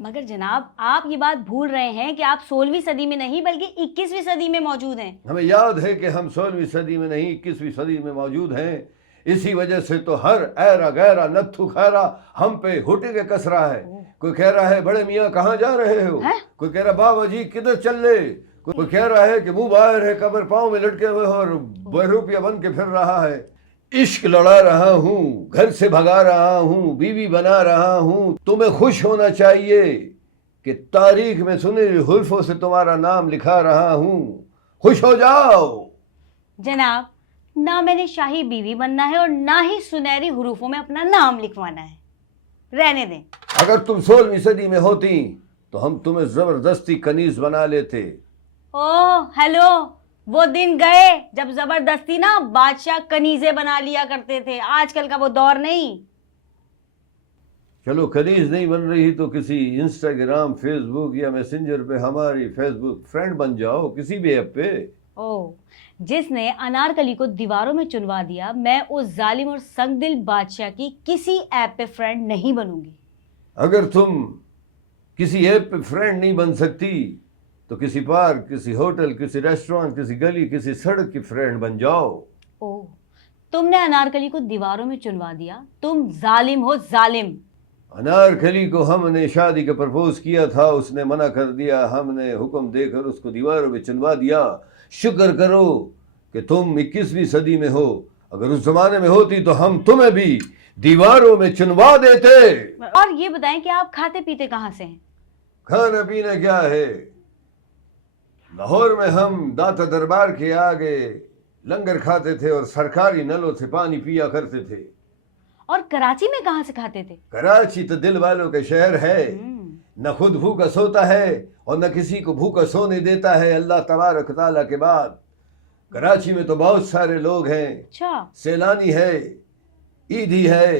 मगर जनाब आप ये बात भूल रहे हैं कि आप 16वीं सदी में नहीं बल्कि 21वीं सदी में मौजूद हैं। हमें याद है कि हम 16वीं सदी में नहीं 21वीं सदी में मौजूद हैं। इसी वजह से तो हर ऐरा गैरा नत्थु खैरा हम पे हुटे के कस रहा है। कोई कह रहा है बड़े मियाँ कहाँ जा रहे हो, कोई कह रहा बाबा जी किधर चल ले, कोई कह रहा है कि मुंह बाहर है, कब्र पाँव में लटके हुए और बहरूपिया बन के फिर रहा है। इश्क लड़ा रहा हूँ, घर से भगा रहा हूँ, बीवी बना रहा हूँ। तुम्हें खुश होना चाहिए कि तारीख में सुनहरी हुल्फों से तुम्हारा नाम लिखा रहा हूँ। खुश हो जाओ। जनाब ना मैंने शाही बीवी बनना है और ना ही सुनहरी हुरूफों में अपना नाम लिखवाना है, रहने दें। अगर तुम 16वीं सदी में होती तो हम तुम्हें जबरदस्ती कनीज बना लेते। ओह हेलो, वो दिन गए जब जबरदस्ती ना बादशाह कनीजे बना लिया करते थे, आजकल का वो दौर नहीं। चलो कनीज नहीं बन रही तो किसी इंस्टाग्राम फेसबुक या मैसेंजर पे हमारी फेसबुक फ्रेंड बन जाओ, किसी भी ऐप पे। ओह, जिसने अनारकली को दीवारों में चुनवा दिया, मैं उस जालिम और संगदिल बादशाह की किसी ऐप पे फ्रेंड नहीं बनूंगी। अगर तुम किसी ऐप पे फ्रेंड नहीं बन सकती तो किसी पार्क, किसी होटल, किसी रेस्टोरेंट, किसी गली, किसी सड़क की फ्रेंड बन जाओ। ओह, तुमने अनारकली को दीवारों में चुनवा दिया, तुम जालिम हो जालिम। अनारकली को हमने शादी का प्रपोज किया था, उसने मना कर दिया, हमने हुक्म देकर उसको दीवारों में चुनवा दिया। शुक्र करो कि तुम 21वीं सदी में हो, अगर उस जमाने में होती तो हम तुम्हें भी दीवारों में चुनवा देते। और ये बताएं कि आप खाते पीते कहाँ से हैं? खाना पीना क्या है, लाहौर में हम दाता दरबार के आगे लंगर खाते थे और सरकारी नलों से पानी पिया करते थे। और कराची में कहाँ से खाते थे? कराची तो दिल वालों का शहर है, न खुद भूखा सोता है और न किसी को भूखा सोने देता है अल्लाह तबारक ताला के बाद। कराची में तो बहुत सारे लोग हैं। अच्छा, सैलानी है, ईदी है,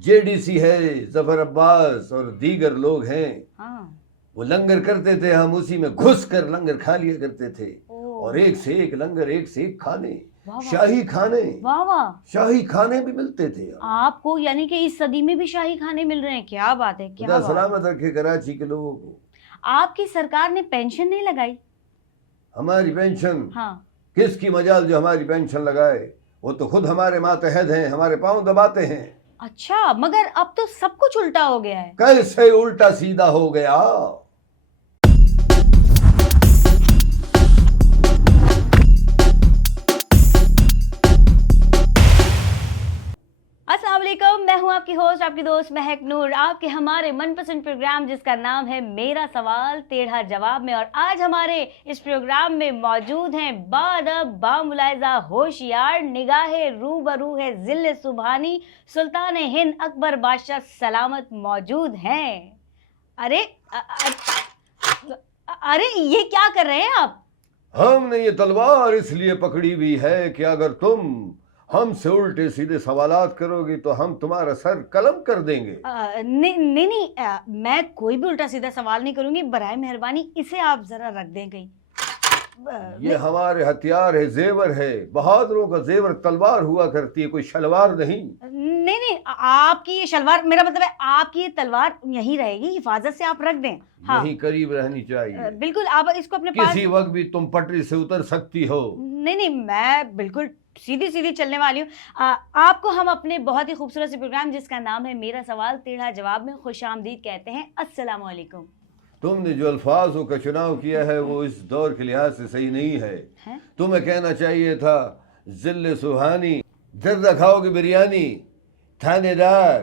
जेडीसी है, जफर अब्बास और दीगर लोग हैं। हाँ। वो लंगर करते थे, हम उसी में घुस कर लंगर खा लिया करते थे। और एक से एक लंगर, एक से एक खाने, शाही खाने, वाह वाह, शाही खाने भी मिलते थे। आपको यानी कि इस सदी में भी शाही खाने मिल रहे हैं, क्या बात है, क्या खुदा बात। सलामत रखे कराची के लोगों को। आपकी सरकार ने पेंशन नहीं लगाई? हमारी पेंशन? हाँ। किसकी मजाल जो हमारी पेंशन लगाए, वो तो खुद हमारे मातहत हैं, हमारे पांव दबाते हैं। अच्छा, मगर अब तो सब कुछ उल्टा हो गया है। कैसे उल्टा सीधा हो गया? अस्सलाम वालेकुम, मैं हूं आपकी होस्ट, आपकी दोस्त महक नूर, आपके हमारे मनपसंद प्रोग्राम जिसका नाम है मेरा सवाल टेढ़ा जवाब में। और आज हमारे इस प्रोग्राम में मौजूद हैं बाअदब, बामुलाहिजा, होशियार, निगाहे रूबरू है जिल्ले सुबहानी, सुल्तान हिंद अकबर बादशाह सलामत मौजूद हैं। अरे अरे ये क्या कर रहे हैं आप? हमने ये तलवार इसलिए पकड़ी हुई है कि अगर तुम हमसे उल्टे सीधे सवालात करोगी तो हम तुम्हारा सर कलम कर देंगे। नहीं, मैं कोई भी उल्टा सीधा सवाल नहीं करूंगी, बराए मेहरबानी इसे आप जरा रख दें कहीं। ये हमारे हथियार है, जेवर है, बहादुरों का जेवर तलवार हुआ करती है, कोई शलवार नहीं। नहीं, आपकी ये शलवार, मेरा मतलब है आपकी ये तलवार यहीं रहेगी, हिफाजत से आप रख दें। हाँ, यहीं करीब रहनी चाहिए। बिल्कुल, आप इसको अपने पास, किसी वक्त भी तुम पटरी से उतर सकती हो। नहीं, मैं बिल्कुल सीधी सीधी चलने वाली हूँ। आपको हम अपने बहुत ही खूबसूरत से प्रोग्राम जिसका नाम है मेरा सवाल टेढ़ा जवाब में खुशामदीद कहते हैं। अस्सलाम वालेकुम। तुमने जो अल्फाजों का चुनाव किया है वो इस दौर के लिहाज से सही नहीं है। तुम्हें कहना चाहिए था जिल्ले सुहानी, जर्दा खाओगे बिरयानी, थानेदार,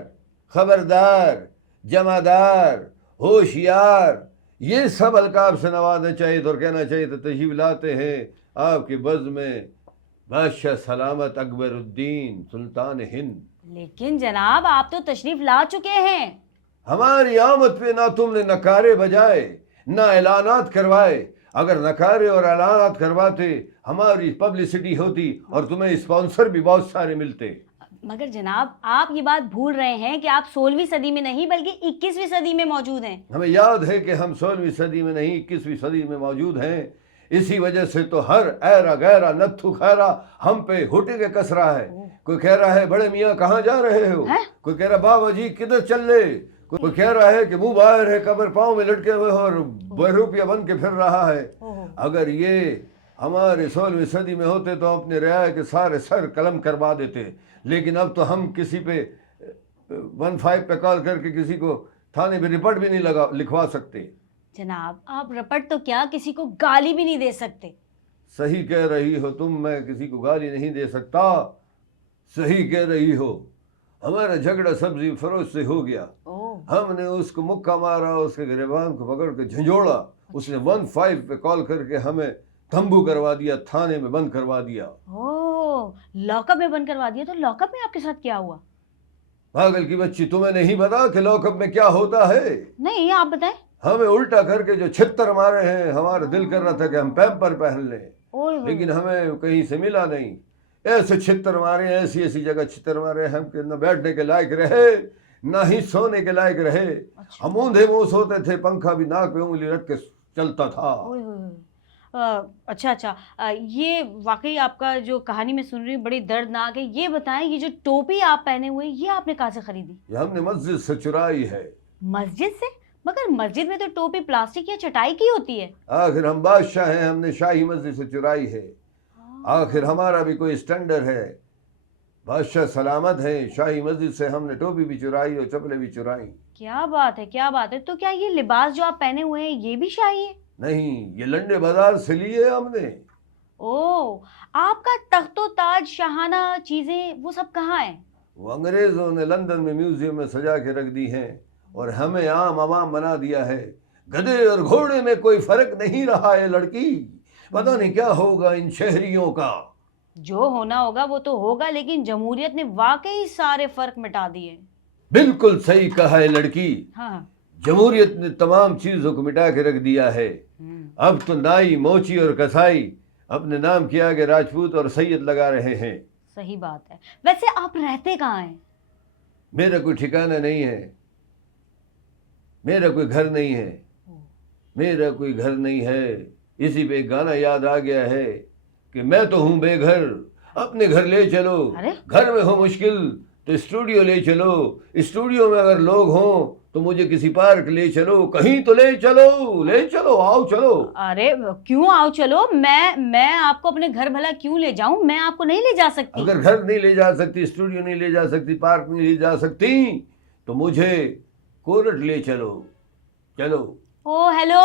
खबरदार, जमादार, होशियार, ये सब अलकाब से नवाजना चाहिए और कहना चाहिए तो तशरीफ लाते हैं आपके बज़्म में बादशाह सलामत अकबरुद्दीन सुल्तान हिंद। लेकिन जनाब आप तो तशरीफ ला चुके हैं। हमारी आमद पे ना तुमने नकारे बजाए ना ऐलानात करवाए। अगर नकारे और ऐलानात करवाते हमारी पब्लिसिटी होती और तुम्हें स्पॉन्सर भी बहुत सारे मिलते। मगर जनाब आप ये बात भूल रहे हैं कि आप 16वीं सदी में नहीं बल्कि 21वीं सदी में मौजूद हैं। हमें याद है कि हम 16वीं सदी में नहीं 21वीं सदी में मौजूद हैं। इसी वजह से तो हर ऐरा गैरा नत्थु खैरा हम पे हुटे के कस रहा है। कोई कह रहा है बड़े मियाँ कहाँ जा रहे हो, कोई कह रहा बाबा जी किधर चल ले, कोई कह रहा है कि मुंह बाहर है, कब्र पाँव में लटके हुए हो और बहरूपिया बन के फिर रहा है। ओहो। अगर ये हमारे 16वीं सदी में होते तो अपने रियाया के सारे सर कलम करवा देते, लेकिन अब तो हम किसी पे 15 पे कॉल करके किसी को थाने पे रिपोर्ट भी नहीं लिखवा सकते। जनाब, आप रपट तो क्या, किसी को गाली भी नहीं दे सकते। सही कह रही हो तुम, मैं किसी को गाली नहीं दे सकता। सही कह रही हो। हमारा झगड़ा सब्जी फरोश से हो गया। हमने उसको मुक्का मारा, उसके गिरबान को पकड़ के झंझोड़ा। उसने 15 पे कॉल करके हमें तंबू करवा दिया, थाने में बंद करवा दिया। ओह, लॉकअप में बंद करवा दिया। तो लॉकअप में आपके साथ क्या हुआ? पागल की बच्ची, तुम्हें नहीं पता कि लॉकअप में क्या होता है? नहीं, आप बताएं। हमें उल्टा करके जो छित्तर मारे हैं, हमारा दिल कर रहा था कि हम पैम्पर पहन लें, लेकिन हमें कहीं से मिला नहीं। ऐसे छित्तर मारे, ऐसी ऐसी जगह छित्तर मारे हम कि न बैठने के लायक रहे ना ही सोने के लायक रहे। अच्छा। हम ऊंधे मुंह सोते थे, पंखा भी नाक पे उंगली रख के चलता था। अच्छा, ये वाकई आपका जो कहानी में सुन रही हूँ बड़ी दर्दनाक है। ये बताएं, ये जो टोपी आप पहने हुए ये आपने कहाँ से खरीदी? ये हमने मस्जिद से चुराई है। मस्जिद से? मगर मस्जिद में तो टोपी प्लास्टिक या चटाई की होती है। आखिर हम बादशाह हैं, हमने शाही मस्जिद से चुराई है। आखिर हमारा भी कोई स्टैंडर्ड है। बादशाह सलामत है, शाही मस्जिद से हमने टोपी भी चुराई और चप्पलें भी चुराई। क्या बात है, क्या बात है। तो क्या ये लिबास जो आप पहने हुए हैं ये भी शाही है? नहीं, ये लंडे बाजार से लिए हमने। ओह, आपका तख्तो ताज शाहाना चीजें वो सब कहाँ है? वो अंग्रेजों ने लंदन में म्यूजियम में सजा के रख दी हैं और हमें आम आवाम बना दिया है। गधे और घोड़े में कोई फर्क नहीं रहा है लड़की। पता नहीं क्या होगा इन शहरियों का। जो होना होगा वो तो होगा, लेकिन जमहूरियत ने वाकई सारे फर्क मिटा दिए। बिल्कुल सही कहा है लड़की। हाँ। जमहूरियत ने तमाम चीजों को मिटा के रख दिया है। अब तो नाई, मोची और कसाई अपने नाम के आगे राजपूत और सैयद लगा रहे हैं। सही बात है। वैसे आप रहते कहाँ हैं? मेरा कोई ठिकाना नहीं है, मेरा कोई घर नहीं है, मेरा कोई घर नहीं है। इसी पे एक गाना याद आ गया है कि मैं तो हूं बेघर, अपने घर ले चलो। अरे? घर में हो मुश्किल तो स्टूडियो ले चलो, स्टूडियो में अगर लोग हों तो मुझे किसी पार्क ले चलो, कहीं तो ले चलो, ले चलो, आओ चलो। अरे क्यों आओ चलो? मैं आपको अपने घर भला क्यों ले जाऊं? मैं आपको नहीं ले जा सकती। अगर घर नहीं ले जा सकती, स्टूडियो नहीं ले जा सकती, पार्क नहीं ले जा सकती, तो मुझे कोर्ट ले चलो। चलो। ओ हेलो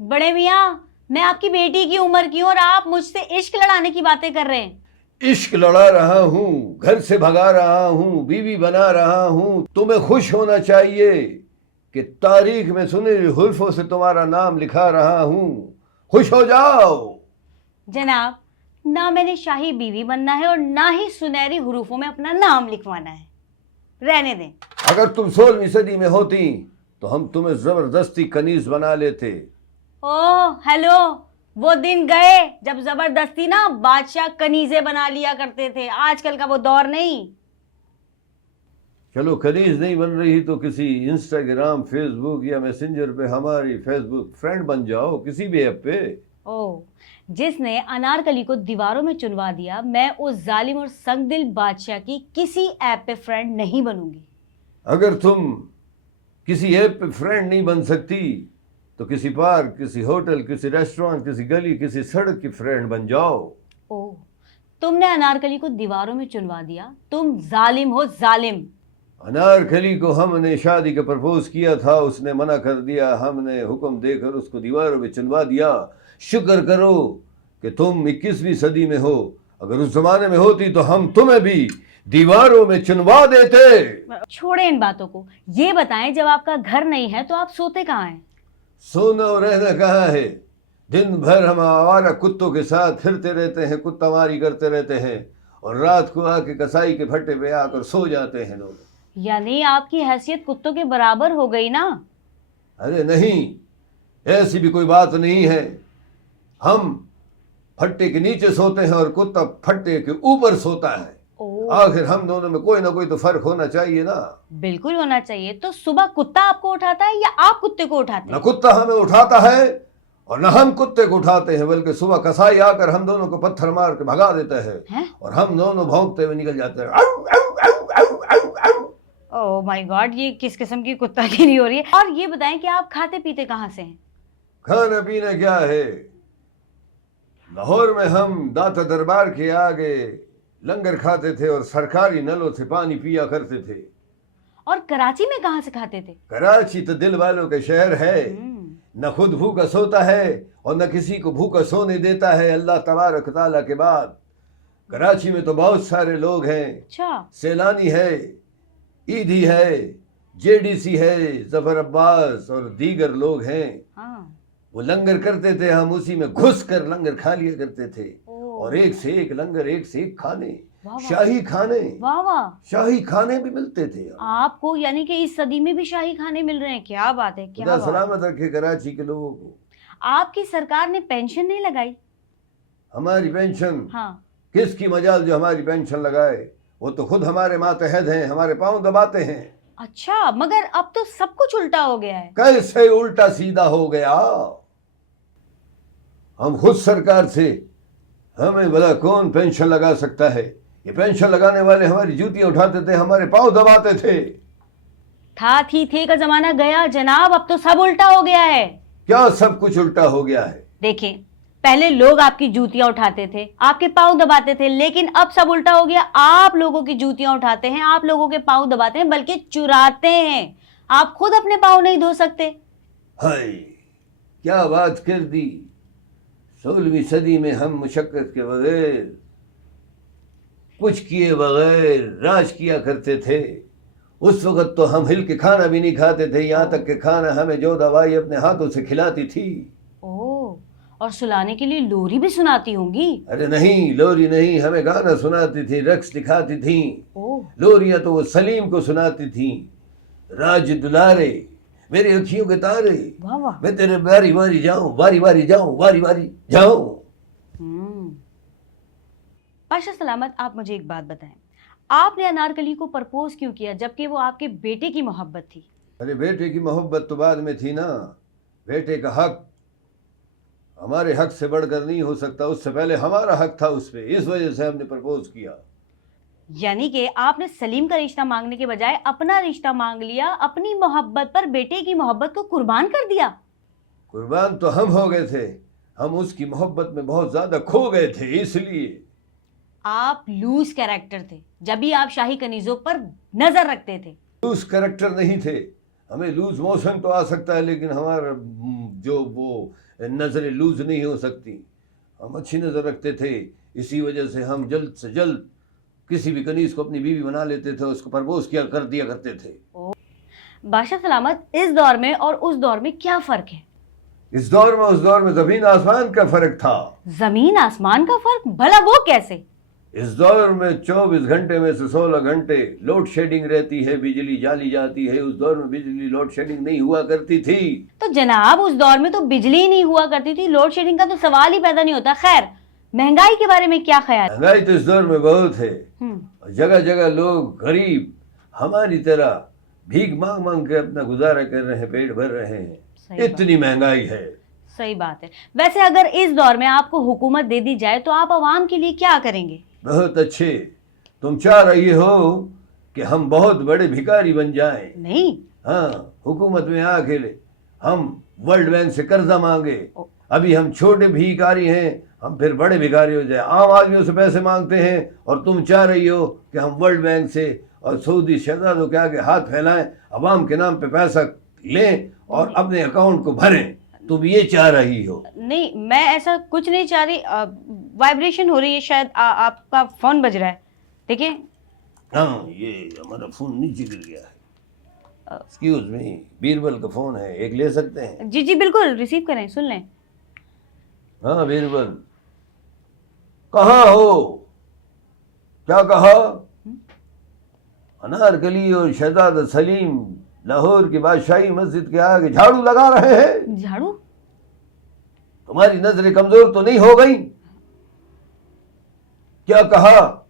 बड़े मियाँ, मैं आपकी बेटी की उम्र की हूँ और आप मुझसे इश्क लड़ाने की बातें कर रहे हैं। इश्क लड़ा रहा हूँ, घर से भगा रहा हूँ, बीवी बना रहा हूँ। तुम्हें खुश होना चाहिए कि तारीख में सुनहरी हुर्फों से तुम्हारा नाम लिखा रहा हूँ। खुश हो जाओ। जनाब, ना मैंने शाही बीवी बनना है और ना ही सुनहरी हुरूफों में अपना नाम लिखवाना है। रहने दें। अगर तुम 16वीं सदी में होती तो हम तुम्हें जबरदस्ती कनीज बना लेते। ओह हेलो, वो दिन गए जब जबरदस्ती ना बादशाह कनीजे बना लिया करते थे। आजकल का वो दौर नहीं। चलो, कनीज नहीं बन रही तो किसी इंस्टाग्राम, फेसबुक या मैसेंजर पे हमारी फेसबुक फ्रेंड बन जाओ, किसी भी ऐप पे। ओह, जिसने अनारकली को दीवारों में चुनवा दिया, मैं उस जालिम और संगदिल बादशाह की किसी ऐप पे फ्रेंड नहीं बनूंगी। अगर तुम किसी ऐप पे फ्रेंड नहीं बन सकती तो किसी पार्क, किसी होटल, किसी रेस्टोरेंट, किसी गली, किसी सड़क की फ्रेंड बन जाओ। ओह, तुमने अनारकली को दीवारों में चुनवा दिया। तुम जालिम हो, जालिम। अनारकली को हमने शादी का प्रपोज किया था, उसने मना कर दिया। हमने हुक्म देकर उसको दीवारों में चुनवा दिया। शुक्र करो कि तुम 21वीं सदी में हो। अगर उस जमाने में होती तो हम तुम्हें भी दीवारों में चुनवा देते। छोड़े इन बातों को। ये बताएं, जब आपका घर नहीं है तो आप सोते कहाँ हैं? सोना और रहना कहाँ है? दिन भर हम आवारा कुत्तों के साथ फिरते रहते हैं, कुत्ता मारी करते रहते हैं और रात को आके कसाई के भट्टे पे आकर सो जाते हैं लोग। यानी आपकी हैसियत कुत्तों के बराबर हो गई ना? अरे नहीं, ऐसी भी कोई बात नहीं है। हम फट्टे के नीचे सोते हैं और कुत्ता फट्टे के ऊपर सोता है। आखिर हम दोनों में कोई ना कोई तो फर्क होना चाहिए ना। बिल्कुल होना चाहिए। तो सुबह कुत्ता आपको उठाता है या आप कुत्ते को उठाते हैं? ना कुत्ता हमें उठाता है और ना हम कुत्ते को उठाते हैं, बल्कि सुबह कसाई आकर हम दोनों को पत्थर मार के भगा देता है और हम दोनों भौंकते हुए निकल जाते हैं। ओह माय गॉड, ये किस किस्म की कुत्तागिरी हो रही है। और ये बताएं कि आप खाते पीते कहाँ से हैं? खाना पीना क्या है, लाहौर में हम दाता दरबार के आगे लंगर खाते थे और सरकारी नलों से पानी पिया करते थे। और कराची में कहाँ से खाते थे? कराची तो दिल वालों का शहर है, न खुद भूखा सोता है और न किसी को भूखा सोने देता है अल्लाह तबारक ताला के बाद। कराची में तो बहुत सारे लोग हैं, अच्छा। सैलानी है, ईदी है, जेडीसी है, जफर अब्बास और दीगर लोग हैं। हाँ। वो लंगर करते थे, हम उसी में घुस कर लंगर खा लिया करते थे। और एक से एक लंगर, एक से एक खाने, वाह वाह। शाही खाने, वाह वाह। शाही खाने भी मिलते थे। आपको यानी कि इस सदी में भी शाही खाने मिल रहे हैं? क्या बात है, क्या खुदा बात। सलामत रखे कराची के लोगों को। आपकी सरकार ने पेंशन नहीं लगाई? हमारी पेंशन? हाँ। किसकी मजाल जो हमारी पेंशन लगाए, वो तो खुद हमारे मातहत हैं, हमारे पांव दबाते हैं। अच्छा, मगर अब तो सब कुछ उल्टा हो गया है। कैसे उल्टा सीधा हो गया? हम खुद सरकार से, हमें भला कौन पेंशन लगा सकता है? ये पेंशन लगाने वाले हमारी जूतियां उठाते थे, हमारे पांव दबाते थे। थे का जमाना गया जनाब, अब तो सब उल्टा हो गया है। क्या सब कुछ उल्टा हो गया है? देखें, पहले लोग आपकी जूतियां उठाते थे, आपके पांव दबाते थे, लेकिन अब सब उल्टा हो गया। आप लोगों की जूतियां उठाते हैं, आप लोगों के पांव दबाते हैं, बल्कि चुराते हैं। आप खुद अपने पांव नहीं धो सकते। हाय, क्या बात कर दी। 16वीं सदी में हम मुशक्कत के बगैर, कुछ किए बगैर राज किया करते थे। उस वक्त तो हम हिल के खाना भी नहीं खाते थे, यहाँ तक कि खाना हमें जो दवाई अपने हाथों से खिलाती थी। ओह, और सुलाने के लिए लोरी भी सुनाती होंगी? अरे नहीं, लोरी नहीं, हमें गाना सुनाती थी, रक्स दिखाती थी। ओह। लोरियां तो वो सलीम को सुनाती थी। राज दुलारे, मेरी अखियों के तारे, वाह वाह। मैं तेरे बारी बारी जाऊं, बारी बारी जाऊं, बारी बारी जाऊं। पाशा सलामत, आप मुझे एक बात बताएं, आपने अनारकली को प्रपोज क्यों किया जबकि वो आपके बेटे की मोहब्बत थी? अरे बेटे की मोहब्बत तो बाद में थी ना। बेटे का हक हमारे हक से बढ़कर नहीं हो सकता, उससे पहले हमारा हक था उस पे, इस वजह से हमने प्रपोज किया। यानी कि आपने सलीम का रिश्ता मांगने के बजाय अपना रिश्ता मांग लिया, अपनी मोहब्बत पर बेटे की मोहब्बत को कुर्बान कर दिया। कुर्बान तो हम हो गए थे, हम उसकी मोहब्बत में बहुत ज्यादा खो गए थे, इसलिए। आप लूज कैरेक्टर थे जब भी आप शाही कनीजों पर नजर रखते थे। लूज कैरेक्टर नहीं थे, हमें लूज मोशन तो आ सकता है, लेकिन हमारा जो वो नजरें लूज नहीं हो सकती। हम अच्छी नजर रखते थे, इसी वजह से हम जल्द से जल्द किसी भी कनीज को अपनी बीवी बना लेते थे, उसको प्रपोज किया कर दिया करते थे। बादशाह सलामत, इस दौर में और उस दौर में क्या फर्क है? इस दौर में उस दौर में जमीन आसमान का फर्क था। जमीन आसमान का फर्क? भला वो कैसे? इस दौर में 24 घंटे में से 16 घंटे लोड शेडिंग रहती है, बिजली जाली जाती है। उस दौर में बिजली लोड शेडिंग नहीं हुआ करती थी। तो जनाब, उस दौर में तो बिजली ही नहीं हुआ करती थी, लोड शेडिंग का तो सवाल ही पैदा नहीं होता। खैर, महंगाई के बारे में क्या ख्याल? महंगाई तो इस दौर में बहुत है, जगह जगह लोग गरीब हमारी तरह भीख मांग मांग के अपना गुजारा कर रहे हैं, पेट भर रहे हैं, इतनी महंगाई है। सही बात है। वैसे अगर इस दौर में आपको हुकूमत दे दी जाए तो आप आवाम के लिए क्या करेंगे? बहुत अच्छे। तुम चाह रही हो कि हम बहुत बड़े भिखारी बन जाएं? नहीं। हाँ, हुकूमत में आके हम वर्ल्ड बैंक से कर्जा मांगे। अभी हम छोटे भिखारी हैं, हम फिर बड़े भिखारी हो जाए। आम आदमियों से पैसे मांगते हैं और तुम चाह रही हो कि हम वर्ल्ड बैंक से और सऊदी शहजादों के आगे हाथ फैलाएं, अवाम के नाम पे पैसा लें और अपने अकाउंट को भरें। तुम ये चाह रही हो? नहीं, मैं ऐसा कुछ नहीं चाह रही। वाइब्रेशन हो रही है, शायद आपका फोन बज रहा है। देखिए। हाँ, ये हमारा फोन नीचे गिर गया है। एक्सक्यूज मी, बीरबल का फोन है, एक ले सकते हैं? जी जी बिल्कुल, रिसीव करें, सुन लें। हाँ बीरबल, कहाँ हो? क्या कहा? अनारकली और शहजादा सलीम लाहौर की बादशाही मस्जिद के आगे झाड़ू लगा रहे हैं। झाड़ू? तुम्हारी नजरें कमजोर तो नहीं हो गई? क्या कहा?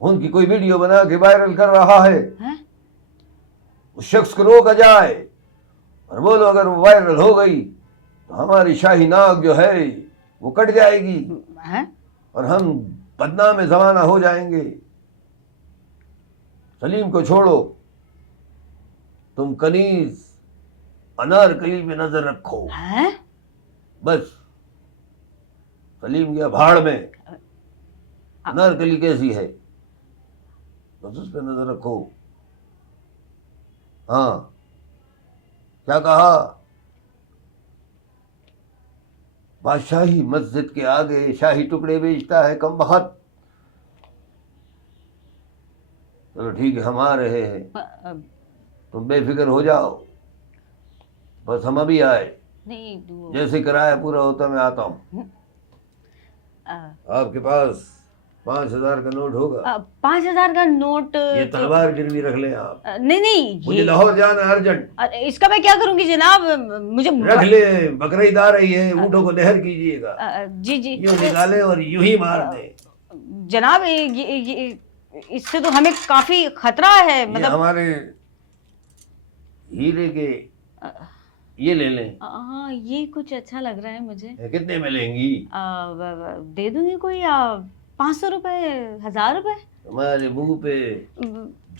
उनकी कोई वीडियो बना के वायरल कर रहा है। उस शख्स को रोका जाए और बोलो अगर वो वायरल हो गई तो हमारी शाही नाक जो है वो कट जाएगी और हम बदनाम ज़माना हो जाएंगे। सलीम को छोड़ो, तुम कनीज अनारकली पे नजर रखो। हैं? बस सलीम गया भाड़ में, अनारकली कैसी है बस उस पे नजर रखो। हाँ, क्या कहा? बादशाही मस्जिद के आगे शाही टुकड़े बेचता है कम बखत। चलो ठीक है, हम आ रहे हैं, तुम बेफिक्र हो जाओ, बस हम अभी आए। नहीं जैसे किराया पूरा होता मैं आता हूँ। आपके पास 5,000 का नोट होगा? 5,000 का नोट? ये तलवार गिरवी रख लें आप। नहीं नहीं, मुझे लाहौर जाना है अर्जेंट। अरे इसका मैं क्या करूंगी जनाब, मुझे रख ले, बकरीद आ रही है, ऊँटों को नहर कीजिएगा। जी जी यूं निकाले और यूं ही मार दे। जनाब इससे तो हमें काफी खतरा है, ये मतलब हमारे हीरे के, ये ले लें। हाँ ये कुछ अच्छा लग रहा है मुझे। कितने में लेंगी? दे दूंगी कोई 500 रुपए, 1000 रुपए। तुम्हारे मुंह पे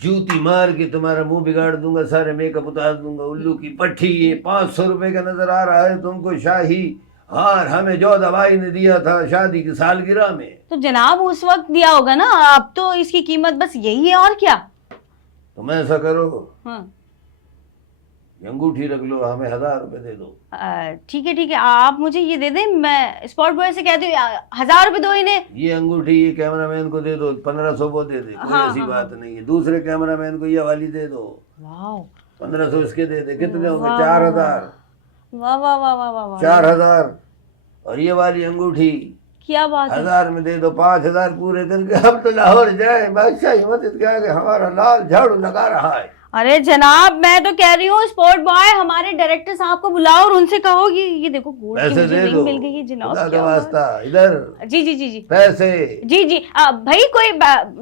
जूती मार के तुम्हारा मुंह बिगाड़ दूंगा, सारे मेकअप उतार दूंगा, उल्लू की पट्टी। ये 500 रुपए का नजर आ रहा है तुमको? शाही हार हमें जोधा भाई ने दिया था शादी की सालगिरह में। तो जनाब उस वक्त दिया होगा ना, अब तो इसकी कीमत बस यही है और क्या। तुम ऐसा करो, हाँ ये अंगूठी रख लो, हमें 1000 रुपए दे दो। ठीक है, आप मुझे ये दे दें, मैं स्पॉट बॉय से कहती हूँ 1000 रुपए दो इन्हें। ये अंगूठी ये कैमरामैन को दे दो, 1500 वो दे दे, कोई हाँ, ऐसी हाँ, बात नहीं है। दूसरे कैमरामैन को ये वाली दे दो, वाह 1500 इसके दे दे। कितने होंगे? वाह, 4000। वाह वाह वाह वाह वाह वाह, 4000 और ये वाली अंगूठी क्या बात है। 1000 में दे दो। 5000 पूरे करके हम तो लाहौर जाए। बादशाही मस्जिद के आगे हमारा लाल झाड़ू लगा रहा है। अरे जनाब मैं तो कह रही हूँ स्पोर्ट बॉय हमारे डायरेक्टर साहब को बुलाओ और उनसे कहो कि ये देखो गोल्ड की पैसे मुझे दे रिंग दो, मिल गई है जनाब। खुदा का क्या वास्ता, इधर बात। जी जी जी जी पैसे। जी जी भाई कोई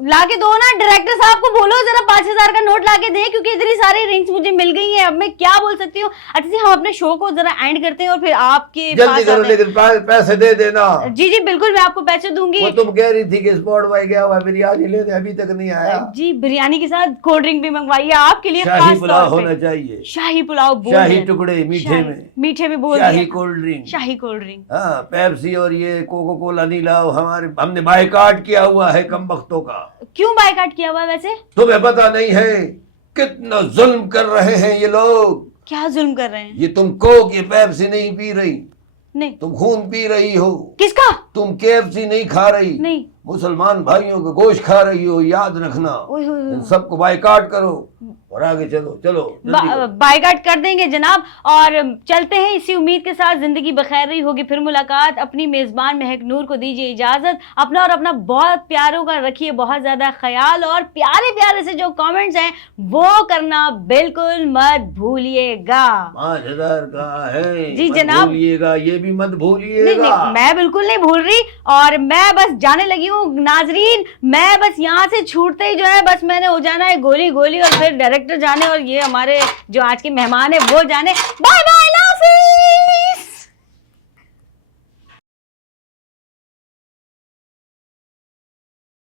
लाके दो ना, डायरेक्टर साहब को बोलो जरा 5000 का नोट लाके दे, क्योंकि इतनी सारी रिंग्स मुझे मिल गई हैं। अब मैं क्या बोल सकती हूँ। अच्छा जी हम अपने शो को जरा एंड करते हैं और फिर आपके जल्दी करो, लेकिन पैसे दे देना। जी जी बिल्कुल मैं आपको पैसे दूंगी। वो तुम कह रही थी कि स्पॉट बॉय गया हुआ बिरयानी लेने, अभी तक नहीं आया। जी बिरयानी के साथ कोल्ड ड्रिंक भी मंगवाई है आपके लिए शाही खास पुलाव तौर पे। होना चाहिए। शाही पुलाव बोल शाही दिया। टुकड़े मीठे शाही- में, मीठे में बोल शाही दिया। Cold drink. शाही कोल्ड ड्रिंक। हाँ, पेप्सी और ये कोको कोला नहीं लाओ। हमने बायकाट किया हुआ है कम वक्तों का। क्यों बायकाट किया हुआ है वैसे? तुम्हें पता नहीं है कितना जुल्म कर रहे हैं ये लोग। क्या जुल्म कर रहे हैं? ये तुम कोक ये पेप्सी नहीं पी रही, नहीं तुम खून पी रही हो। किसका? तुम केएफसी नहीं खा रही, नहीं। मुसलमान भाइयों का गोश्त खा रही हो, याद रखना। ओए होए होए। इन सबको बायकाट करो और आगे चलो। चलो जल्दी करो। बायकाट कर देंगे जनाब और चलते हैं इसी उम्मीद के साथ जिंदगी बखैर रही होगी फिर मुलाकात। अपनी मेजबान महक नूर को दीजिए इजाजत। अपना और अपना बहुत प्यारों का रखिए बहुत ज्यादा ख्याल, और प्यारे प्यारे से जो कमेंट्स हैं वो करना बिल्कुल मत भूलिएगा। 5000 का है जी मत जनाब। भूलिएगा, ये भी मत नहीं भूलिएगा। नहीं मैं बिल्कुल नहीं भूल रही, और मैं बस जाने लगी हूँ नाजरीन। मैं बस यहाँ से छूटते ही जो है बस मैंने हो जाना है गोली गोली, और फिर डायरेक्टर जाने और ये हमारे जो आज के मेहमान है वो जाने। Bye bye, love you.